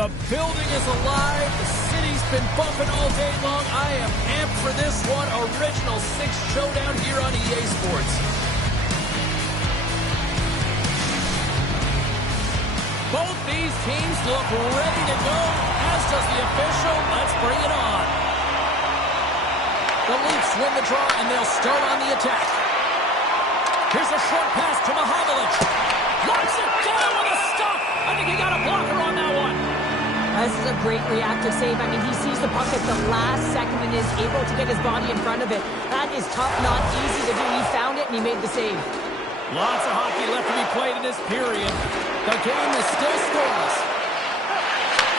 The building is alive. The city's been bumping all day long. I am amped for this one. Original 6 showdown here on EA Sports. Both these teams look ready to go, as does the official. Let's bring it on. The Leafs win the draw, and they'll start on the attack. Here's a short pass to Mahovlich. Locks it down with a stop. I think he got a blocker on that one. This is a great reactive save. I mean, he sees the puck at the last second and is able to get his body in front of it. That is tough, not easy to do. He found it, and he made the save. Lots of hockey left to be played in this period. The game is still scoreless.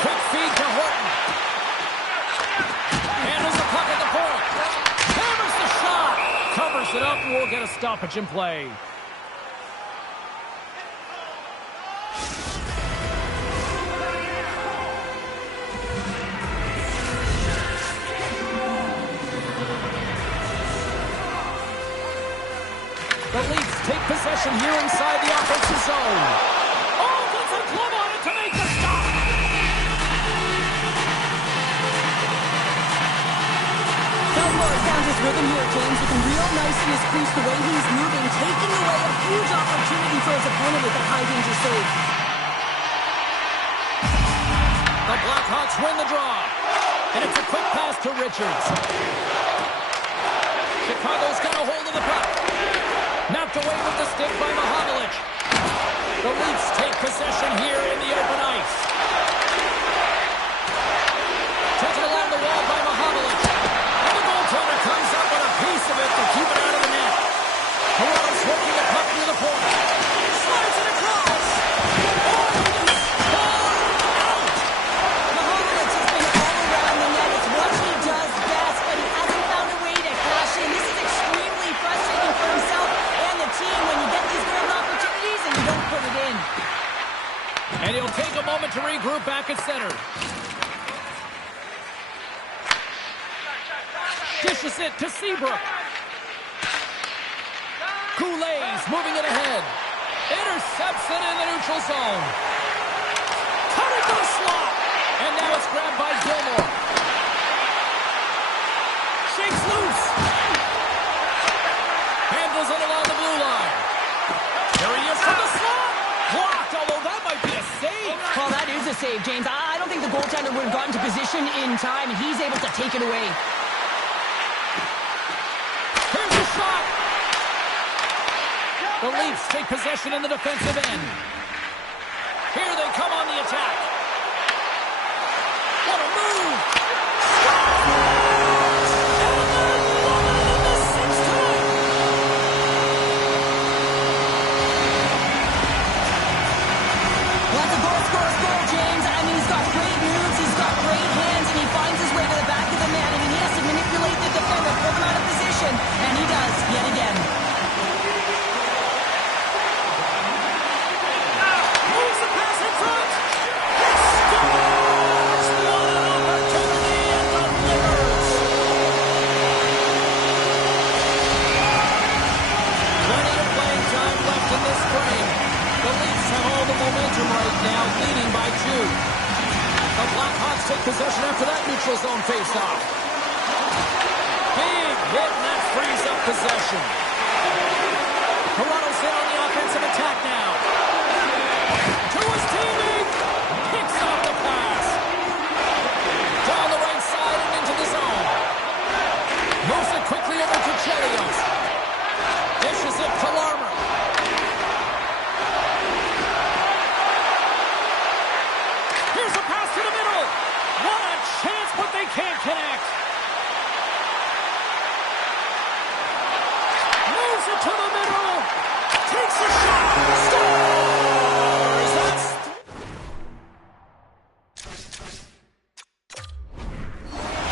Quick feed to Horton. Handles the puck at the point. Hammers the shot. Covers it up, and we'll get a stoppage in play. The Leafs take possession here inside the offensive zone. Oh, gets a glove on it to make the stop. Belfour found his rhythm here, James. Looking real nice in his crease, the way he's moving, taking away a huge opportunity for his opponent with a high-danger save. The Blackhawks win the draw. And it's a quick pass to Richards. Chicago's got a hold of the puck. Knocked away with the stick by Mahovlich. The Leafs take possession here in the open ice. Taken along the wall by Mahovlich. And the goaltender comes up with a piece of it to keep it out of the net. Toronto's working the puck near the point. Slides it across. Oh, he's out. Mahovlich has been all around the net. It's what he does best, but he hasn't found a way to cash in. This is extremely frustrating for himself and the team when you get these golden opportunities and you don't put it in. And he'll take a moment to regroup back at center. Dishes it to Seabrook. Goulet's moving it ahead. Intercepts it in the neutral zone. Cut it to the slot. And now it's grabbed by Gilmore. Shakes loose. Handles it along the blue line. There he is from the slot. Blocked, although that might be a save. Well, that is a save, James. I don't think the goaltender would have gotten to position in time, and he's able to take it away. Here's the shot. The Leafs take possession in the defensive end. Here they come on the attack. What a move. James, I mean, he's got great moves, he's got great hands, and he finds his way to the back of the net. I mean, he has to manipulate the defender, pull him out of position, and he does, yet again. Moves the pass in front. Scores! What an opportunity and delivers. Plenty of playing time left in this frame. The Leafs have all the momentum right now, leading by 2. The Blackhawks take possession after that neutral zone faceoff. Big hit, and that frees up possession. Toronto's there on the offensive attack now. To his teammate. Picks off the pass. Down the right side and into the zone. Moves it quickly over to Chelios. Dishes it to Larmer. Here's a pass to the middle. What a chance, but they can't connect. Moves it to the middle. Takes a shot. Scores! That's...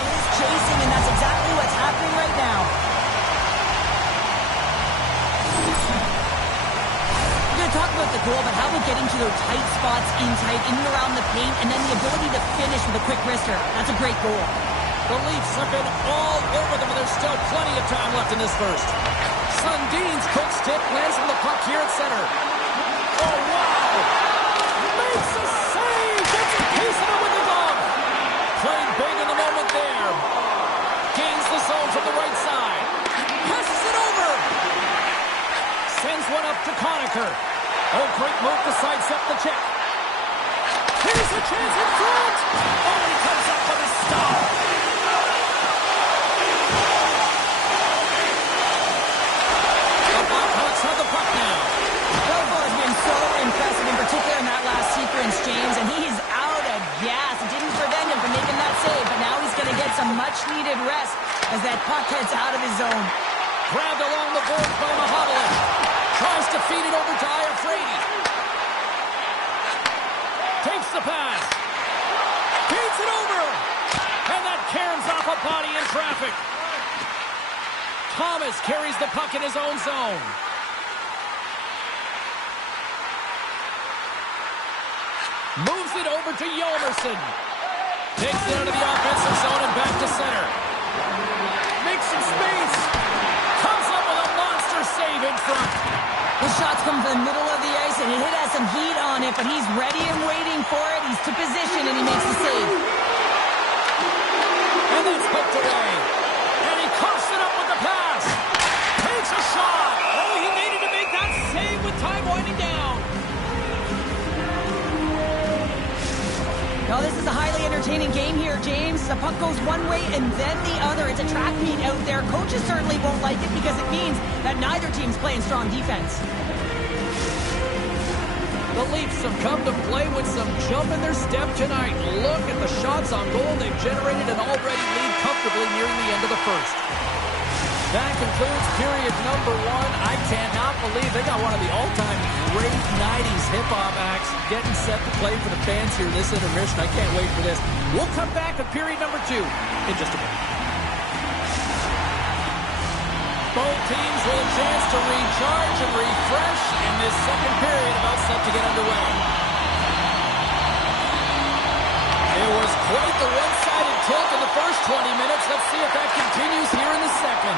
Is chasing, and that's exactly what's happening right now. We're going to talk about the goal, but how about getting to those tight spots in and around the paint, and then the ability to finish with a quick wrister. That's a great goal. The Leafs have been all over them, and there's still plenty of time left in this first. Sundin's quick stick lands on the puck here at center. Oh, wow! Makes a save! Gets a piece of it one up to Conacher. Oh, great move to sidestep the check. Here's a chance in front. Oh, he comes up with a stop. The Blackhawks have the puck now. Belfort has been so impressive, in particular in that last sequence, James, and he's out of gas. It didn't prevent him from making that save, but now he's going to get some much-needed rest as that puck heads out of his zone. Grabbed along the boards by Mahalovic. Tries to feed it over to Iafrate. Takes the pass. Feeds it over. And that caroms off a body in traffic. Thomas carries the puck in his own zone. Moves it over to Yolmerson. Takes it out of the offensive zone and back to center. Makes some space. Comes up with a monster save in front. The shots come from the middle of the ice, and it has some heat on it, but he's ready and waiting for it. He's to position, and he makes the save. And that's hooked away. And he coughs it up with the pass. Takes a shot. Oh, he needed to make that save with time winding down. Now, this is a highly entertaining game here, James. The puck goes one way and then the other. It's a track meet out there. Coaches certainly won't like it because it means that neither team's playing strong defense. The Leafs have come to play with some jump in their step tonight. Look at the shots on goal. They've generated an already lead comfortably nearing the end of the first. That concludes period number one. I cannot believe they got one of the all-time great 90s hip-hop acts getting set to play for the fans here this intermission. I can't wait for this. We'll come back with period number two in just a minute. Both teams with a chance to recharge and refresh in this second period about set to get underway. It was quite the one-sided tilt in the first 20 minutes. Let's see if that continues here in the second.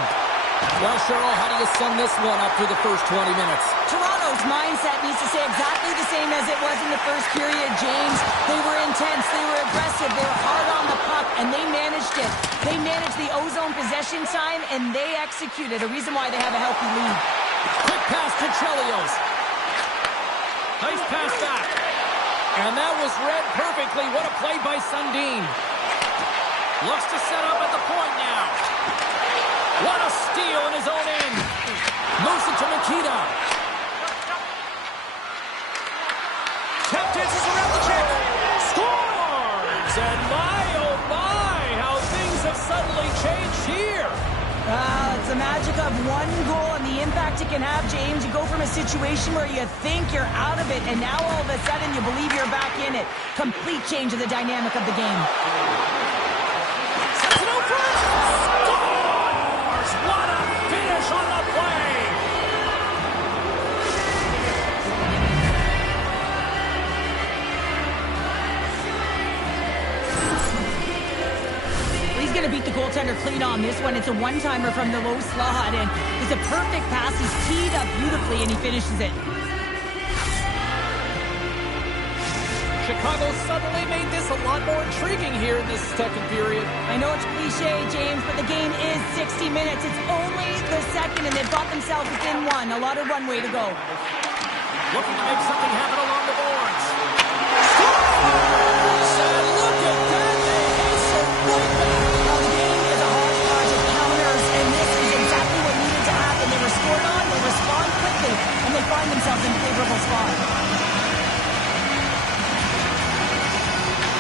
Well, Cheryl, how do you sum this one up through the first 20 minutes? Toronto's mindset needs to stay exactly the same as it was in the first period, James. They were intense, they were aggressive, they were hard on the puck, and they managed it. They managed the ozone possession time, and they executed. A reason why they have a healthy lead. Quick pass to Chelios. Nice pass back. And that was read perfectly. What a play by Sundin. Looks to set up at the point now. What a steal in his own end. Moves it to Nikita. Tap dances around the check. Scores! And my, oh my, how things have suddenly changed here. It's the magic of one goal and the impact it can have, James. You go from a situation where you think you're out of it, and now all of a sudden you believe you're back in it. Complete change of the dynamic of the game. Sends it over. Scores! What a finish on the play. He's going to beat the goaltender clean on this one. It's a one-timer from the low slot, and it's a perfect pass. He's teed up beautifully, and he finishes it. Chicago suddenly made this a lot more intriguing here in this second period. I know it's cliche, James, but the game is 60 minutes. It's only the second, and they've got themselves within one. A lot of runway to go. Looking to make something happen along the boards. Scores! And look at that. They hasten right back. Well, the game is a hodgepodge of counters, and this is exactly what needed to happen. They were scored on, they respond quickly, and they find themselves in a favorable spot.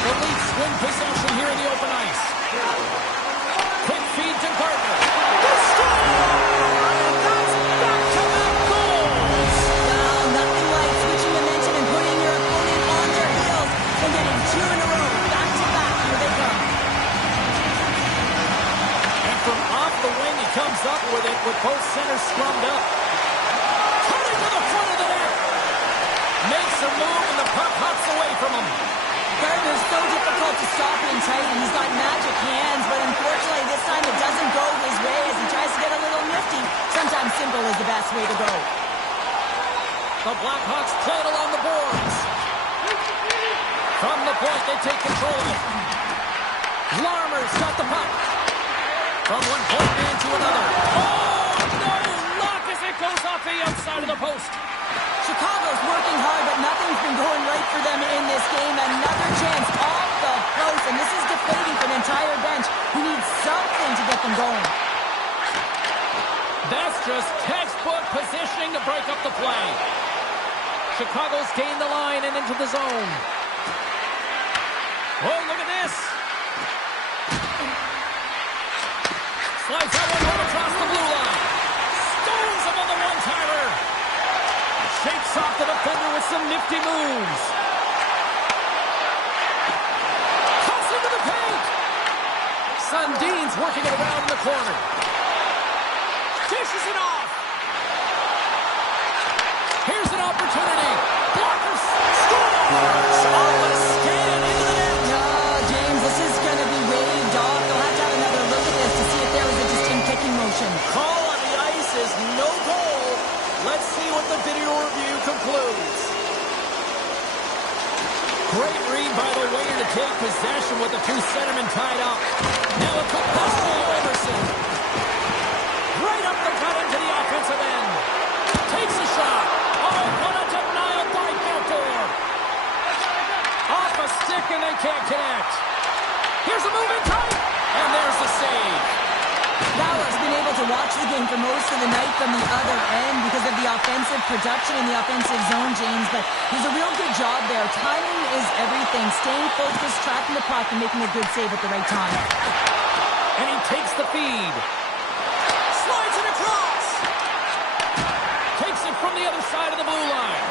The Leafs win possession here in the open ice. Quick feed to Gardner. The score! And that's back-to-back goals! Well, nothing like switching momentum and putting your opponent on their heels and getting two in a row, back-to-back. Here they come. And from off the wing, he comes up with it with both centers scrummed up. Turning to the front of the net. Makes a move, and the puck hops away from him. Gardner's so difficult to stop in tight, and he's got magic hands, but unfortunately this time it doesn't go his way as he tries to get a little nifty. Sometimes simple is the best way to go. The Blackhawks play it along the boards. From the point, they take control of it. Larmer's got the puck. From one point man to another. Oh, no! Luck as it goes off the outside of the the post. Chicago's working hard, but nothing's been going right for them in this game. Another chance off the post, and this is deflating for the entire bench who needs something to get them going. That's just textbook positioning to break up the play. Chicago's gained the line and into the zone. Oh, look at this. Slides that one right across the blue line. Stones him on the one-timer. Shakes off the defender with some nifty moves. Cuts into the paint. Sundin's working it around in the corner. Dishes it off. Here's an opportunity. Blockers. Scores. On the stand into the net. No, James, this is going to be waved off. They'll have to have another look at this to see if there was just in kicking motion. Call on the ice is no goal. Let's see what the video review concludes. Great read by the winger to take possession with the two centermen tied up. Now a quick pass to Emerson. Right up the gut into the offensive end. Takes a shot. Oh, what a denial by Beltor. Off a stick and they can't connect. Here's a moving tight. And there's the save. Bauer's been able to watch the game for most of the night from the other end because of the offensive production in the offensive zone, James, but he's a real good job there. Timing is everything. Staying focused, tracking the puck, and making a good save at the right time. And he takes the feed. Slides it across. Takes it from the other side of the blue line.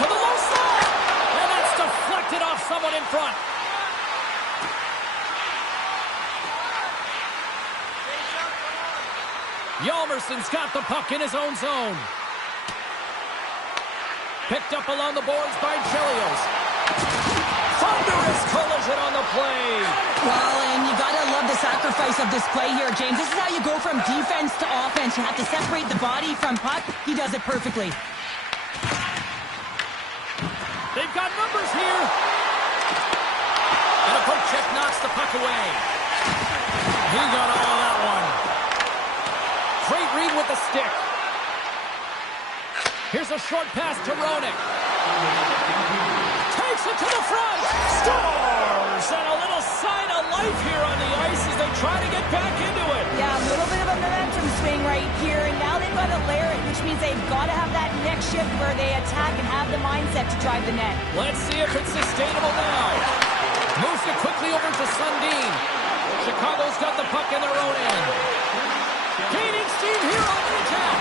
To the low side. And that's deflected off someone in front. Hjalmarsson's got the puck in his own zone. Picked up along the boards by Chelios. Thunderous collision on the play. Well, and you gotta love the sacrifice of this play here, James. This is how you go from defense to offense. You have to separate the body from puck. He does it perfectly. They've got numbers here. And a poke check knocks the puck away. He got all of that one. Great read with the stick. Here's a short pass to Roenick. Takes it to the front. Scores! And a little sign of life here on the ice as they try to get back into it. Yeah, a little bit of a momentum swing right here, and now they've got to layer it, which means they've got to have that next shift where they attack and have the mindset to drive the net. Let's see if it's sustainable now. Moves it quickly over to Sundin. Chicago's got the puck in their own end. Gaining steam here on the attack.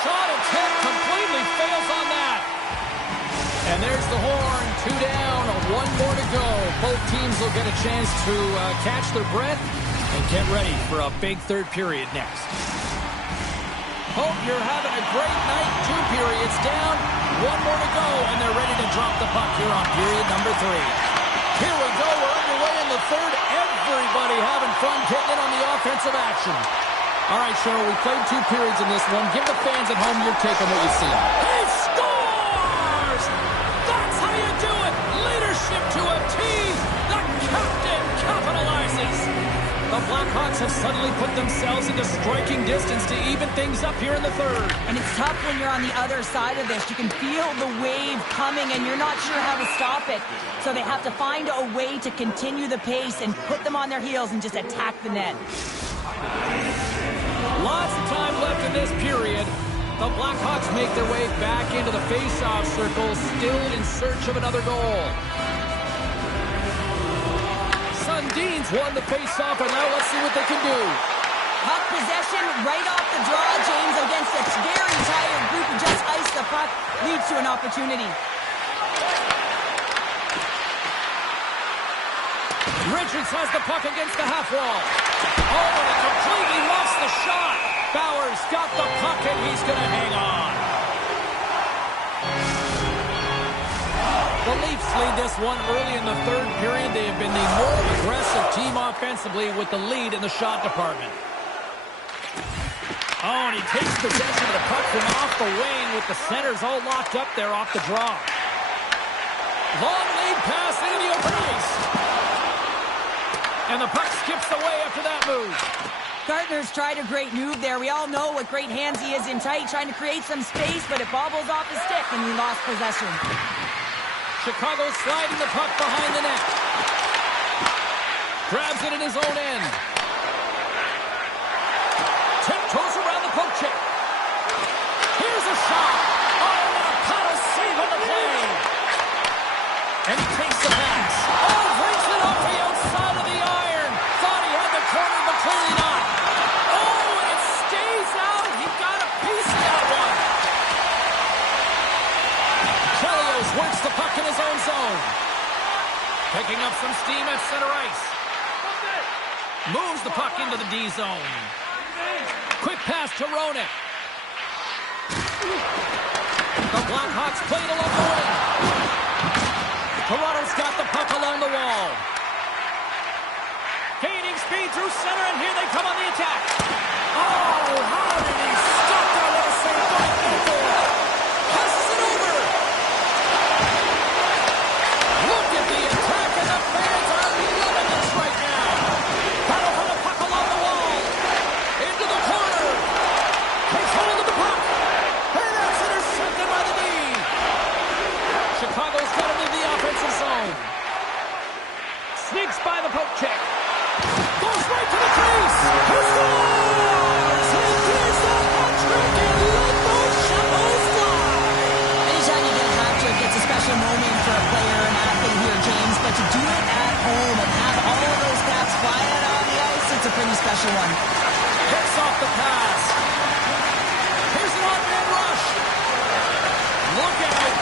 Shot attempt completely fails on that. And there's the horn. 2 down, 1 more to go. Both teams will get a chance to catch their breath and get ready for a big third period next. Hope you're having a great night. 2 periods down, 1 more to go, and they're ready to drop the puck here on period number 3. Here we go. We're underway in the third. Everybody having fun getting in on the offensive action. All right, Cheryl, we played 2 periods in this one. Give the fans at home your take on what you've seen. He scores! That's how you do it. Leadership to a T. The captain capitalizes. The Blackhawks have suddenly put themselves into striking distance to even things up here in the third. And it's tough when you're on the other side of this. You can feel the wave coming, and you're not sure how to stop it. So they have to find a way to continue the pace and put them on their heels and just attack the net. Lots of time left in this period. The Blackhawks make their way back into the face-off circle, still in search of another goal. Sundin's won the face-off, and now let's see what they can do. Puck possession right off the draw, James, against a very tired group who just iced the puck, leads to an opportunity. Richards has the puck against the half wall. Oh, and he completely lost the shot. Bauer's got the puck, and he's going to hang on. The Leafs lead this one early in the third period. They have been the more aggressive team offensively with the lead in the shot department. Oh, and he takes possession of the puck from off the wing with the centers all locked up there off the draw. Long lead pass into the open ice. And the puck skips away after that move. Gartner's tried a great move there. We all know what great hands he is in tight, trying to create some space, but it bobbles off his stick and he lost possession. Chicago sliding the puck behind the net. Grabs it in his own end. Tiptoes around the poke check. Here's a shot. Oh, what a paddle save on the play. And he takes the pass. Oh, brings it off the outside of the iron. Thought he had the corner, but clearly not. Oh, and it stays out. He got a piece of that one. Chelios works the puck in his own zone. Picking up some steam at center ice. Moves the puck into the D zone. Quick pass to Roenick. The Blackhawks played along the wing. Toronto's got the puck along the wall. Gaining speed through center, and here they come on the attack. Oh, how did he stop that? What a save by Bethel. Passes it over. Look at the attack, and the fans are loving this right now. Battle for the puck along the wall. Into the corner. Takes hold of the puck. And that's intercepted by the D. Chicago's got him in the offensive zone. Sneaks by the poke check. Goes right to the crease. He scores! He gives the hat-trick and let those shovels fly. Anytime you get a hat-trick, it's a special moment for a player and athlete here, James, but to do it at home and have all of those caps fly out on the ice, it's a pretty special one. Picks off the pass. Here's an on-man rush. Look out.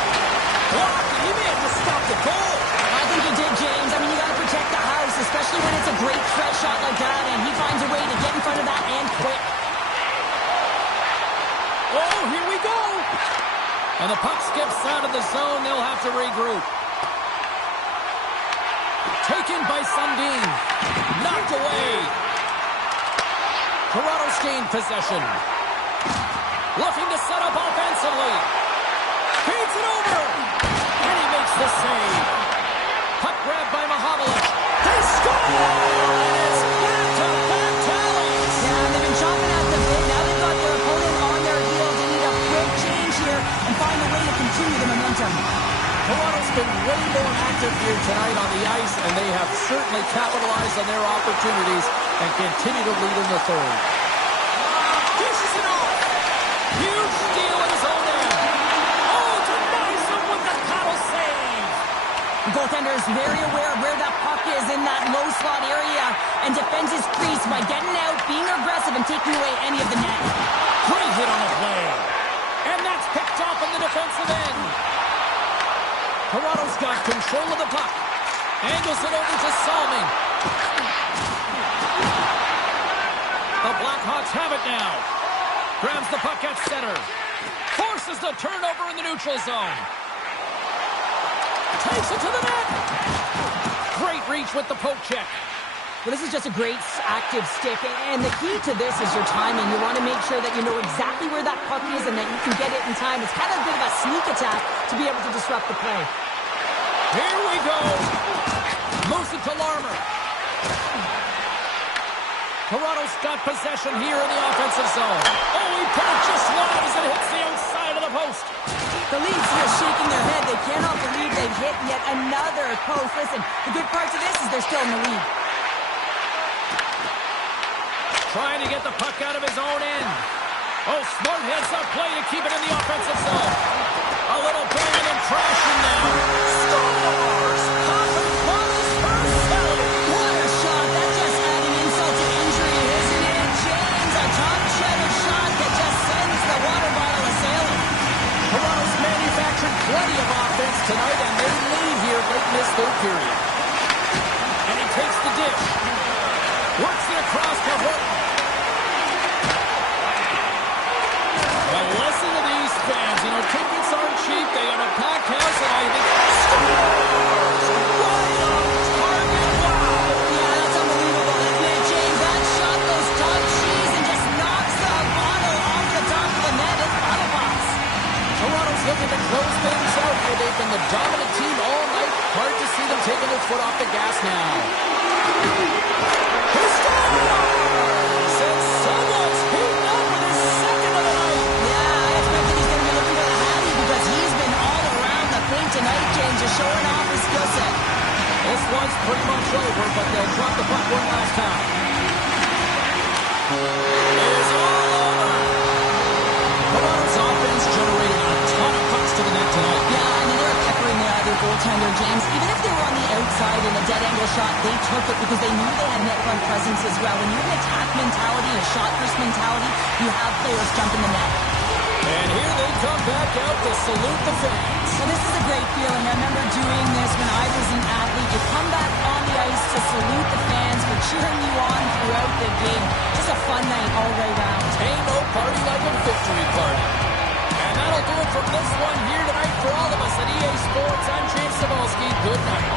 Blocked. He may have just stopped the goal. I think he did, James. I mean, you got to protect the house, especially when it's a great threat shot like that, and he finds a way to get in front of that and quick. Oh, here we go. And the puck skips out of the zone. They'll have to regroup. Taken by Sundin. Knocked away. Toronto's gained possession. Looking to set up offensively. Feeds it over. And he makes the save. Puck grabbed by Mahovlich. They score! And it's back-to-back tallies. Yeah, they've been chopping at the bit. Now they've got their opponent on their heels. They need a quick change here and find a way to continue the momentum. Toronto's been way more active here tonight on the ice, and they have certainly capitalized on their opportunities and continue to lead in the third. Dishes it off. Huge steal in his own end. Oh, denies him with the paddle save. The goaltender is very aware of where that puck is in that low slot area and defends his crease by getting out, being aggressive, and taking away any of the net. Great hit on the play. And that's picked off on the defensive end. Toronto's got control of the puck. Angles it over to Salming. The Blackhawks have it now. Grabs the puck at center. Forces the turnover in the neutral zone. Takes it to the net. Great reach with the poke check. Well, this is just a great active stick, and the key to this is your timing. You want to make sure that you know exactly where that puck is and that you can get it in time. It's kind of a bit of a sneak attack to be able to disrupt the play. Here we go. Moves it to Larmer. Toronto's got possession here in the offensive zone. Oh, he put it just wide as it hits the outside of the post. The Leafs are shaking their head. They cannot believe they've hit yet another post. Listen, the good part to this is they're still in the lead. Trying to get the puck out of his own end. Oh, smart heads-up play to keep it in the offensive zone. A little banging and crashing now. Scores! Poppin' Wallace for Philly. What a shot. That's just adding insult to injury, isn't it, James? A top-cheddar shot that just sends the water bottle a-sailing. Toronto's manufactured plenty of offense tonight, and they lead here late in this third period. And he takes the dish. Works it across to Horton. Well, listen to these fans. You know, tickets aren't cheap. They got a packed house, and I think scores! Right on target. Wow! Yeah, that's unbelievable, isn't it, James? That shot goes top cheese and just knocks the bottle off the top of the net. It's bottle box. Toronto's looking to close things out. They've been the dominant team all night. Hard to see them taking their foot off the gas now. He scores! And someone's heating up with his second of the night. Yeah, I expect that he's going to be looking for the Hattie because he's been all around the paint tonight, James, just showing off his skill set. This one's pretty much over, but they'll drop the puck one last time. It's all over. Toronto's offense generated a ton of pucks to the net tonight. Yeah, I mean, they were peppering their goaltender, James. Even if they were on the outside in a dead angle shot, they took it because they knew they had net front presence as well. When you have an attack mentality, a shot-first mentality, you have players jumping the net. And here they come back out to salute the fans. Well, this is a great feeling. I remember doing this when I was an athlete. You come back on the ice to salute the fans for cheering you on throughout the game. Just a fun night all the way around. Ain't no party like a victory party. And that'll do it from this one here tonight for all of us at EA Sports. I'm James Cebulski. Good night.